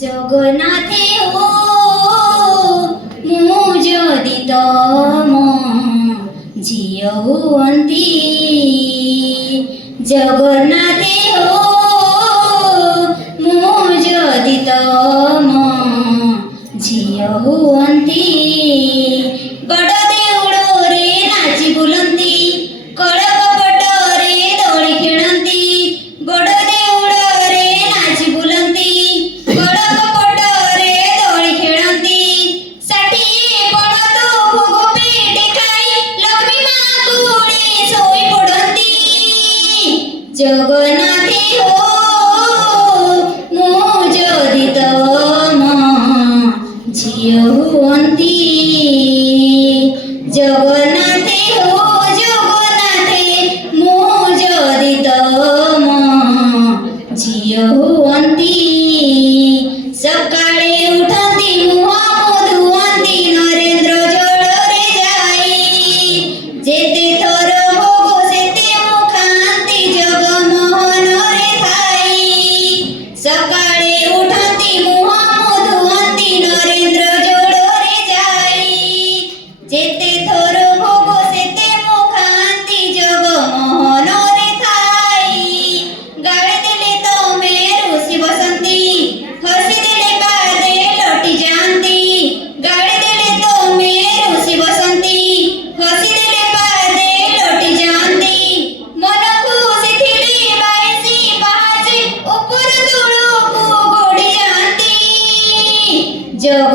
जगन्नाथे हो मु जदि तम झियो हुअन्ति जगन्नाथे हो मु जदि तम झियो हुअन्ति बड़ देउड़रे नाची बुलन्ति कळप पटरे दोଳି खेळन्ति बड़ देउड़रे नाची बुलन्ति कळप पटरे दोଳି खेळन्ति षाठिए पड़त भोग पेटे खाई लक्ष्मी माँ कुड़ी सोई पड़न्ति जगन्नाथे हो मु जदि तम झियो हुअन्ति जगन्नाथे हो जगन्नाथे मु जदि तम झियो हुअन्ति सकाळे उठन्ति मुह धुअन्ति नरेन्द्र जोड़रे जाई जेते थर भोग सेते मु खान्ति जगमोहनरे थाई सकाळे उठन्ति मुह धुअन्ति नरेन्द्र जोड़रे जाई जेते थर भोग सेते मु खान्ति जगमोहनरे थाई गाळे देले तमे रुषि बसन्ति हसी देले पादे लटी जान्ति गाळे देले तमे रुषि बसन्ति हसी देले पादे लटी जान्ति मन खुशी थिली बाईसी पाहाचे ऊपर तळକୁ गोडी जान्ति जग